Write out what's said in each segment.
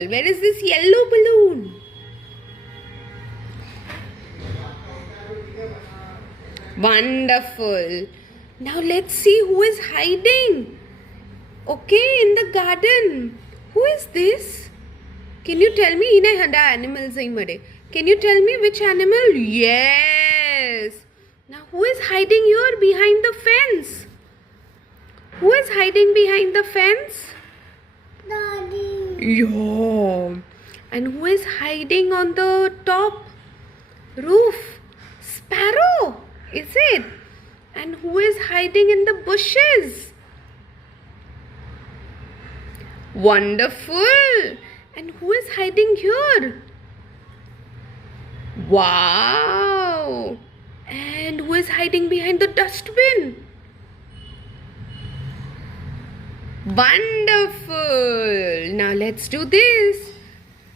Where is this yellow balloon? Wonderful. Now let's see who is hiding. Okay, in the garden. Who is this? Can you tell me? Ina handa animals ai made. Can you tell me which animal? Yes. Now who is hiding here behind the fence? Who is hiding behind the fence? Daddy. Yeah. And who is hiding on the top roof? Sparrow, is it? And who is hiding in the bushes? Wonderful. And who is hiding here? Wow. And who is hiding behind the dustbin? Wonderful. Now let's do this.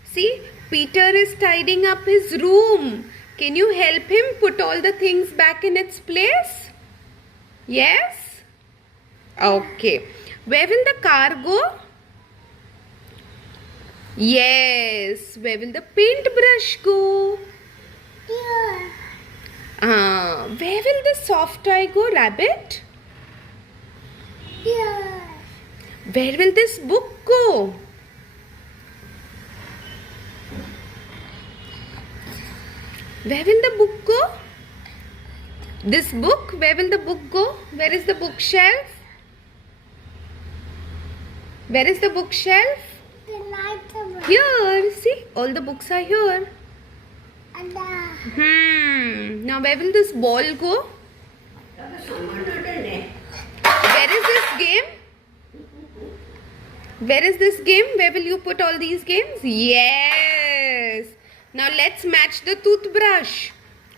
See, Peter is tidying up his room. Can you help him put all the things back in its place? Yes? Okay. Where will the car go? Yes. Where will the paintbrush go? Here. Where will the soft toy go, rabbit? Here. Where will this book go? Where will the book go? This book, where will the book go? Where is the bookshelf? Where is the bookshelf? The light of Here, see, all the books are here. and Now where will this ball go? Where is this game? Where is this game? Where will you put all these games? Yes. Now let's match the toothbrush.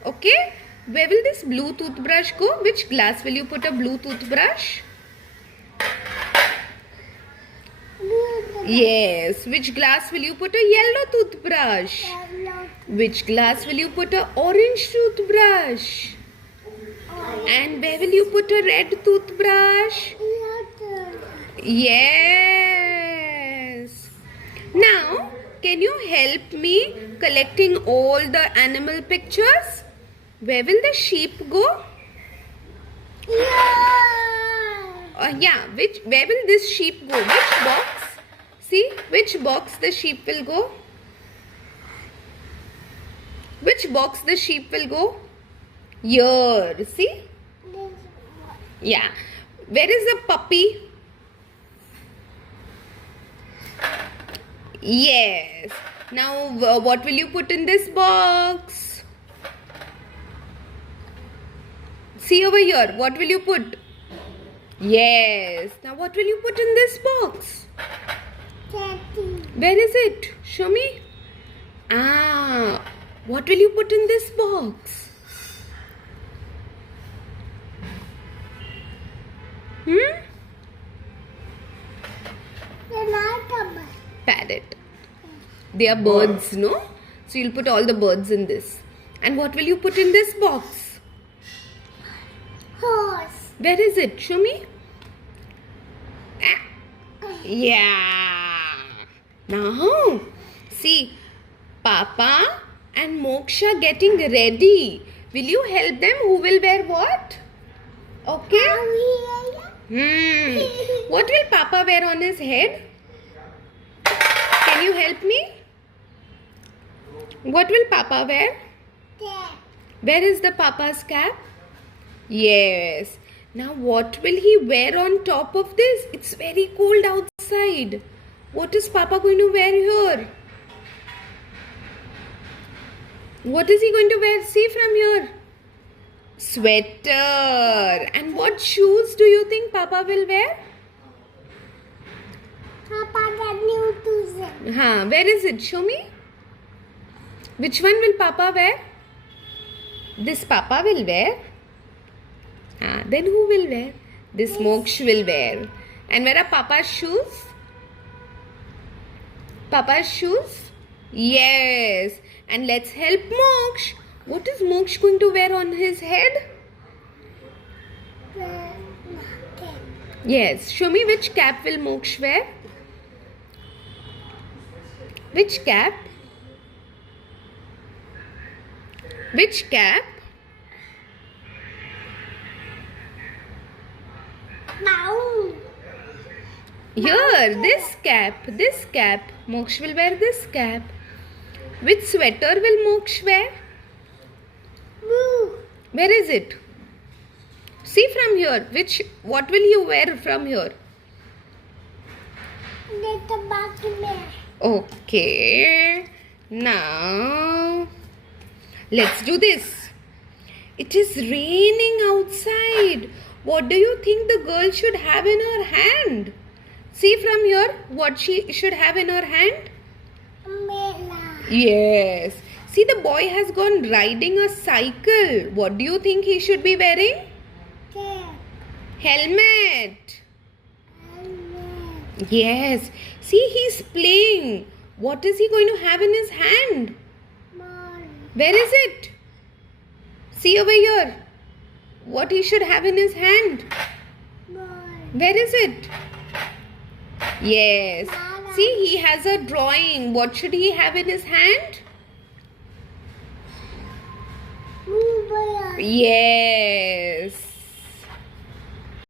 Okay. Where will this blue toothbrush go? Which glass will you put a blue toothbrush? Yes. Which glass will you put a yellow toothbrush? Which glass will you put a orange toothbrush? And where will you put a red toothbrush? Yes. Now, can you help me collecting all the animal pictures? Where will the sheep go? Where will this sheep go? Which box? See, which box the sheep will go? Which box the sheep will go? Here, see? Yeah. Where is the puppy? Yes. Now, what will you put in this box? See over here. What will you put? Yes. Now, what will you put in this box? Where is it? Show me. What will you put in this box? Parrot. They are birds, no? So you'll put all the birds in this. And what will you put in this box? Horse. Where is it? Show me. Yeah. Now, see, Papa and Moksha getting ready. Will you help them? Who will wear what? Okay. What will Papa wear on his head? Can you help me? What will Papa wear? Where is the Papa's cap? Yes. Now what will he wear on top of this? It's very cold outside. What is Papa going to wear here? What is he going to wear? See from here. Sweater. And what shoes do you think Papa will wear? Where is it? Show me. Which one will Papa wear? This Papa will wear. Then who will wear? This Moksh will wear. And where are Papa's shoes? Papa's shoes? Yes. And let's help Moksh. What is Moksh going to wear on his head? Yes. Show me which cap will Moksh wear. Which cap? Which cap? Now. Here, this cap. This cap. Moksh will wear this cap. Which sweater will Moksh wear? Blue. Where is it? See from here. What will you wear from here? Get the back in there. Okay. Now, let's do this. It is raining outside. What do you think the girl should have in her hand? See from here what she should have in her hand? Umbrella. Yes. See, the boy has gone riding a cycle. What do you think he should be wearing? Cap. Helmet. Helmet. Yes. See, he's playing. What is he going to have in his hand? Ball. Where is it? See over here. What he should have in his hand? Ball. Where is it? Yes. See, he has a drawing. What should he have in his hand? Blue ball. Yes.